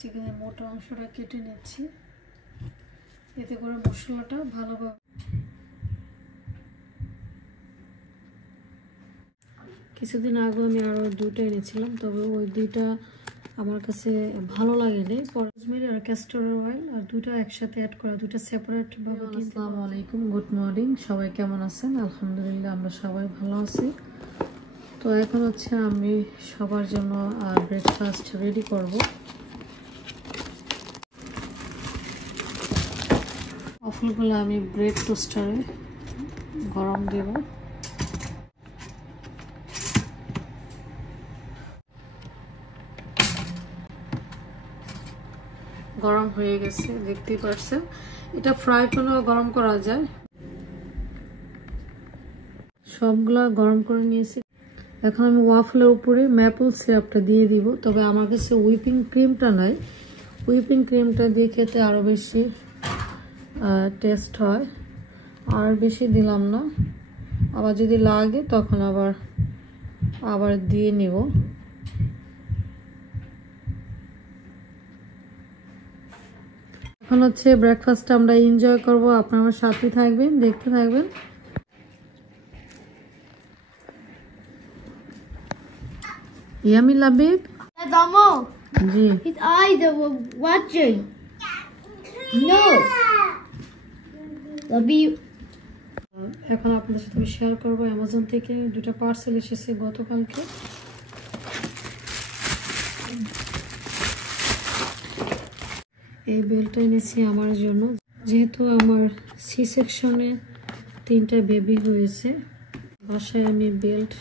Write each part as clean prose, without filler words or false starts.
চিকেনের মোটা অংশটা কেটে নিচ্ছি, এতে করে মশলাটা ভালোভাবে। কিছুদিন আগে আমি আরও দুইটা এনেছিলাম, তবে ওই দুইটা আমার কাছে ভালো লাগেনি। রোজমেরি আর ক্যাস্টর অয়েল আর দুইটা একসাথে অ্যাড করা, দুইটা সেপারেট ভাবে। আসসালামু আলাইকুম, গুড মর্নিং, সবাই কেমন আছেন? আলহামদুলিল্লাহ আমরা সবাই ভালো আছি। তো এখন হচ্ছে আমি সবার জন্য ব্রেকফাস্ট রেডি করব। ওভেনগুলো আমি ব্রেড টোস্টারে গরম দেব। গরম হয়ে গেছে, দেখতেই পাচ্ছেন। এটা ফ্রাই প্যানেও গরম করা যায়। সবগুলা গরম করে নিয়েছি। এখন আমি ওয়াফলের উপরে ম্যাপল সিরাপটা দিয়ে দিব। তবে আমার কাছে হুইপিং ক্রিমটা নাই, হুইপিং ক্রিমটা দিয়ে খেতে আরও বেশি টেস্ট হয়। আর বেশি দিলাম না, আবার যদি লাগে তখন আবার দিয়ে নিব। এখন হচ্ছে ব্রেকফাস্টটা আমরা এনজয় করব। আপনারা আমার সাথে থাকবেন, দেখতে থাকবেন। Yami Labib ji, his eyes were watching. No. Labib. এখন আপনাদের সাথে আমি শেয়ার করবো অ্যামাজন থেকে দুটো পার্সেল এসেছে গতকালকে। এই বেল্টটা এনেছি আমার জন্য, যেহেতু আমার সি সেকশনে 3টা বেবি হয়েছে। বাসায় আমি বেল্ট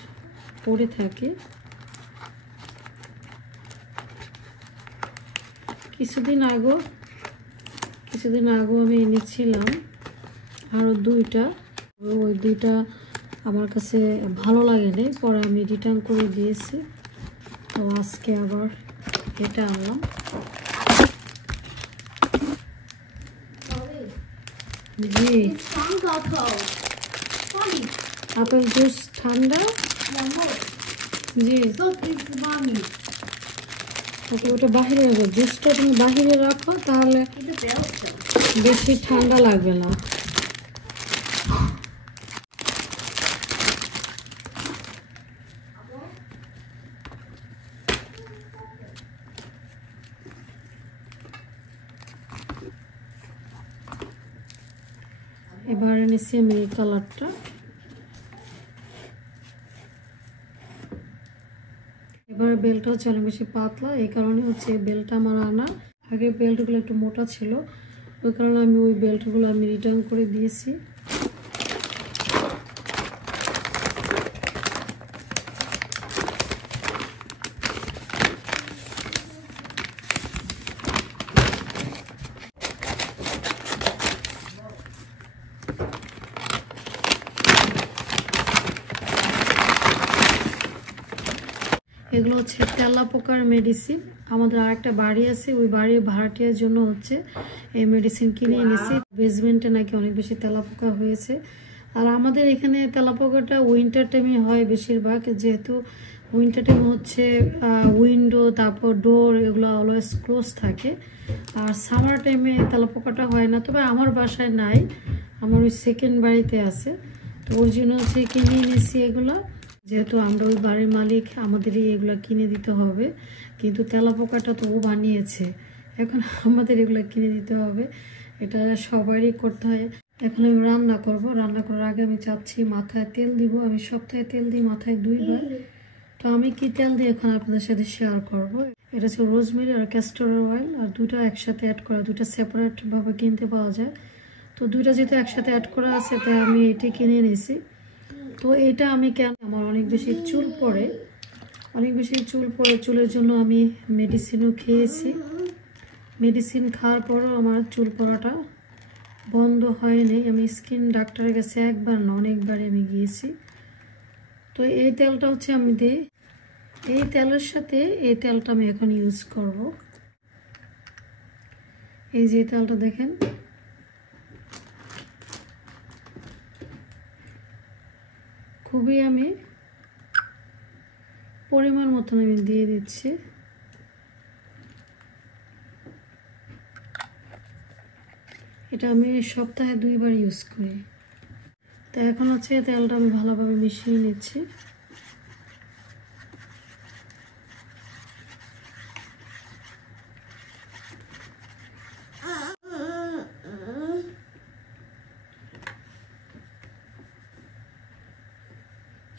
পরে থাকি। কিছুদিন আগেও আমি এনেছিলাম আরও দুইটা, ওই দুইটা আমার কাছে ভালো লাগেনি, পরে আমি রিটার্ন করে দিয়েছি। তো আজকে আবার এটা আনলাম। জি, আপেল জুস ঠান্ডা। জি, ওটা বাহিরে রাখো, জুসটা তুমি বাহিরে রাখো, তাহলে বেশি ঠান্ডা লাগবে না। এবার এনেছি আমি এই কালারটা। এবার বেল্টটা হচ্ছে অনেক বেশি পাতলা, এই কারণে হচ্ছে বেল্টটা আমার আনা। আগে বেল্টগুলো একটু মোটা ছিল, ওই কারণে আমি ওই বেল্টগুলো আমি রিটার্ন করে দিয়েছি। এগুলো হচ্ছে তেলাপোকার মেডিসিন। আমাদের আরেকটা বাড়ি আছে, ওই বাড়ির ভাড়াটিয়ার জন্য হচ্ছে এই মেডিসিন কিনে এনেছি। বেসমেন্টে নাকি অনেক বেশি তেলাপোকা হয়েছে। আর আমাদের এখানে তেলাপোকাটা উইন্টার টাইমে হয় বেশিরভাগ, যেহেতু উইন্টার টাইম হচ্ছে উইন্ডো, তারপর ডোর এগুলো অলওয়েজ ক্লোজ থাকে। আর সামার টাইমে তেলাপোকাটা হয় না। তবে আমার বাসায় নাই, আমার ওই সেকেন্ড বাড়িতে আছে। তো ওই জন্য হচ্ছে কিনে এনেছি এগুলো। যেহেতু আমরা ওই বাড়ির মালিক, আমাদেরই এগুলো কিনে দিতে হবে। কিন্তু তেলাপোকাটা তো ও বানিয়েছে, এখন আমাদের এগুলো কিনে দিতে হবে। এটা সবারই করতে হয়। এখন আমি রান্না করব। রান্না করার আগে আমি চাচ্ছি মাথায় তেল দিব। আমি সপ্তাহে তেল দিই মাথায় 2 বার। তো আমি কি তেল দিই এখন আপনাদের সাথে শেয়ার করব। এটা হচ্ছে রোজমেরি আর ক্যাস্টর অয়েল, আর দুইটা একসাথে অ্যাড করা, দুইটা সেপারেট ভাবে কিনতে পাওয়া যায়। তো দুইটা যেহেতু একসাথে অ্যাড করা আছে, তাই আমি এটি কিনে নিয়েছি। তো এটা আমি কেন, আমার অনেক বেশি চুল পড়ে, চুলের জন্য আমি মেডিসিনও খেয়েছি। মেডিসিন খাওয়ার পরও আমার চুল পড়াটা বন্ধ হয়নি। আমি স্কিন ডাক্তারের কাছে একবার না অনেকবারই আমি গিয়েছি। তো এই তেলটা হচ্ছে আমি দিই, এই তেলের সাথে এই তেলটা আমি এখন ইউজ করব। এই যে তেলটা দেখেন, খুবই আমি পরিমাণ মতন আমি দিয়ে দিচ্ছি। এটা আমি সপ্তাহে 2 বার ইউজ করি। তো এখন হচ্ছে তেলটা আমি ভালোভাবে মিশিয়ে নিচ্ছি।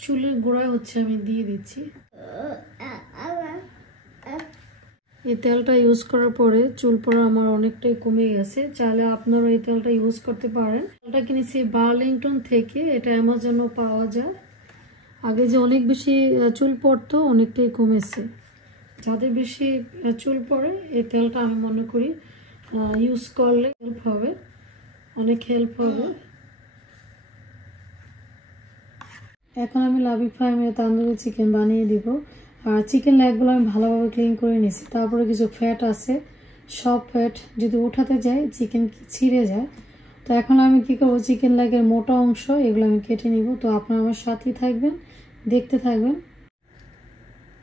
চুলের গোড়ায় হচ্ছে আমি দিয়ে দিচ্ছি। এই তেলটা ইউজ করার পরে চুল পড়া আমার অনেকটাই কমে গেছে। চাইলে আপনারা এই তেলটা ইউজ করতে পারেন। তেলটা কিনেছি বার্লিংটন থেকে, এটা অ্যামাজনেও পাওয়া যায়। আগে যে অনেক বেশি চুল পড়তো, অনেকটাই কমেছে। যাদের বেশি চুল পড়ে এই তেলটা আমি মনে করি ইউজ করলে হেল্প হবে, অনেক হেল্প হবে। এখন আমি লাভি ফ্রাইমে তান্দুরি চিকেন বানিয়ে দিব। আর চিকেন লেগগুলো আমি ভালোভাবে ক্লিন করে নিয়েছি। তারপরে কিছু ফ্যাট আছে, সব ফ্যাট যদি উঠাতে যাই চিকেন ছিঁড়ে যায়। তো এখন আমি কি করব, চিকেন লেগের মোটা অংশ এগুলো আমি কেটে নিব। তো আপনারা আমার সাথেই থাকবেন, দেখতে থাকবেন।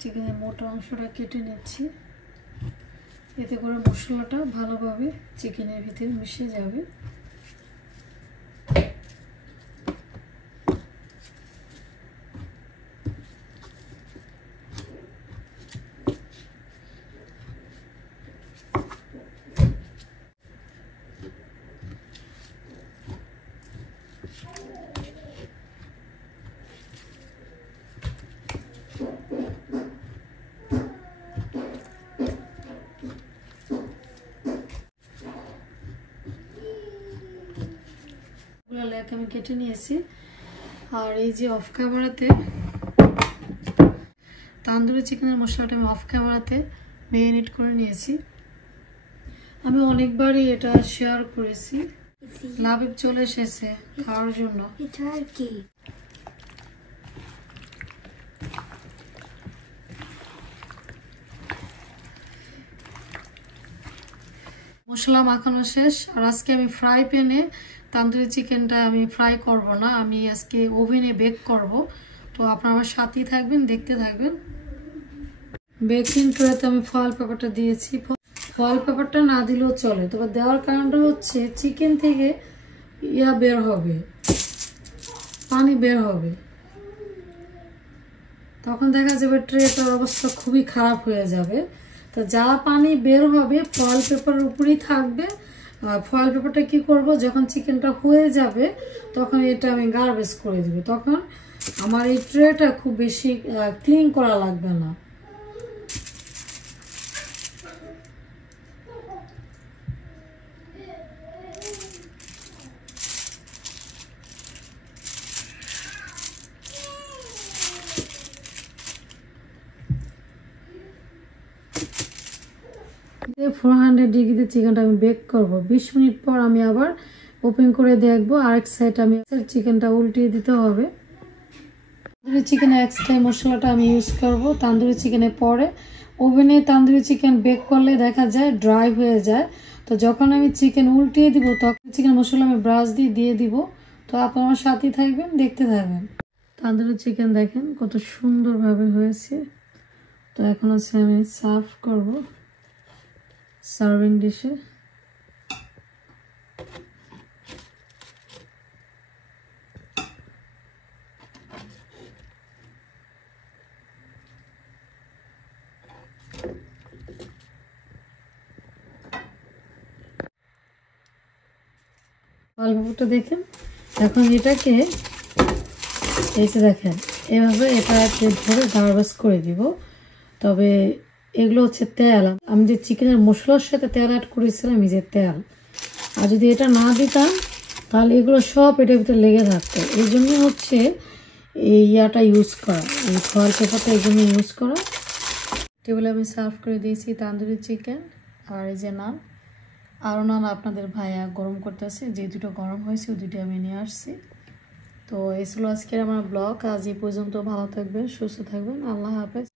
চিকেনের মোটা অংশটা কেটে নিচ্ছি, এতে করে মশলাটা ভালোভাবে চিকেনের ভিতরে মিশে যাবে। লেগ আমি কেটে নিয়েছি। আর এই যে অফ ক্যামেরাতে তান্দুরি চিকেনের মশলাটা আমি অফ ক্যামেরাতে ম্যারিনেট করে নিয়েছি। আমি অনেকবারই এটা শেয়ার করেছি। লাবিব চলে এসেছে খাওয়ার জন্য। মশলা মাখানো শেষ। আর আজকে আমি ফ্রাই প্যানে তান্দুরি চিকেনটা আমি ফ্রাই করব না, আমি আজকে ওভেনে বেক করব। তো আপনারা আমার সাথেই থাকবেন, দেখতে থাকবেন। বেকিং ট্রেতে আমি ফয়েল পেপারটা দিয়েছি। ফয়েল পেপারটা না দিলেও চলে, তবে দেওয়ার কারণটা হচ্ছে চিকেন থেকে বের হবে, পানি বের হবে। তখন দেখা যাবে ট্রেটার অবস্থা খুবই খারাপ হয়ে যাবে। তো যা পানি বের হবে ফয়েল পেপারের উপরেই থাকবে। ফয়েল পেপারটা কি করব, যখন চিকেনটা হয়ে যাবে তখন এটা আমি গার্বেজ করে দিব। তখন আমার এই ট্রেটা খুব বেশি ক্লিন করা লাগবে না। দিয়ে 400 ডিগ্রিতে চিকেনটা আমি বেক করব। 20 মিনিট পর আমি আবার ওপেন করে দেখবো। আরেক সাইড আমি চিকেনটা উল্টিয়ে দিতে হবে। তান্দুরি চিকেনে এক্সট্রা মশলাটা আমি ইউজ করব তান্দুরি চিকেনে পরে। ওভেনে তান্দুরি চিকেন বেক করলে দেখা যায় ড্রাই হয়ে যায়। তো যখন আমি চিকেন উল্টিয়ে দিব তখন চিকেন মশলা আমি ব্রাশ দিয়ে দিব। তো আপনারা আমার সাথেই থাকবেন, দেখতে থাকবেন। তান্দুরি চিকেন দেখেন কত সুন্দরভাবে হয়েছে। তো এখন হচ্ছে আমি সার্ভ করব সার্ভিং ডিশে। অল্পটা দেখেন। এখন এটাকে এই যে দেখেন এভাবে এটা ধরে গার্বেজ করে দিব। তবে এগুলো হচ্ছে তেল, আমি যে চিকেনের মশলার সাথে তেল অ্যাড করেছিলাম, এই যে তেল। আর যদি এটা না দিতাম তাহলে এগুলো সব এটার ভিতরে লেগে থাকতো। এই জন্য হচ্ছে এই ইয়াটা ইউজ করা, এই ফয়েল পেপারটা এই জন্য ইউজ করা। টেবিলে আমি সার্ভ করে দিয়েছি তান্দুরি চিকেন আর এই যে নান। আরও নান আপনাদের ভাইয়া গরম করতেছে, যে দুটো গরম হয়েছে ওই দুটো আমি নিয়ে আসছি। তো এই ছিল আজকের আমার ব্লগ। আজ এই পর্যন্ত। ভালো থাকবেন, সুস্থ থাকবেন, আল্লাহ হাফেজ।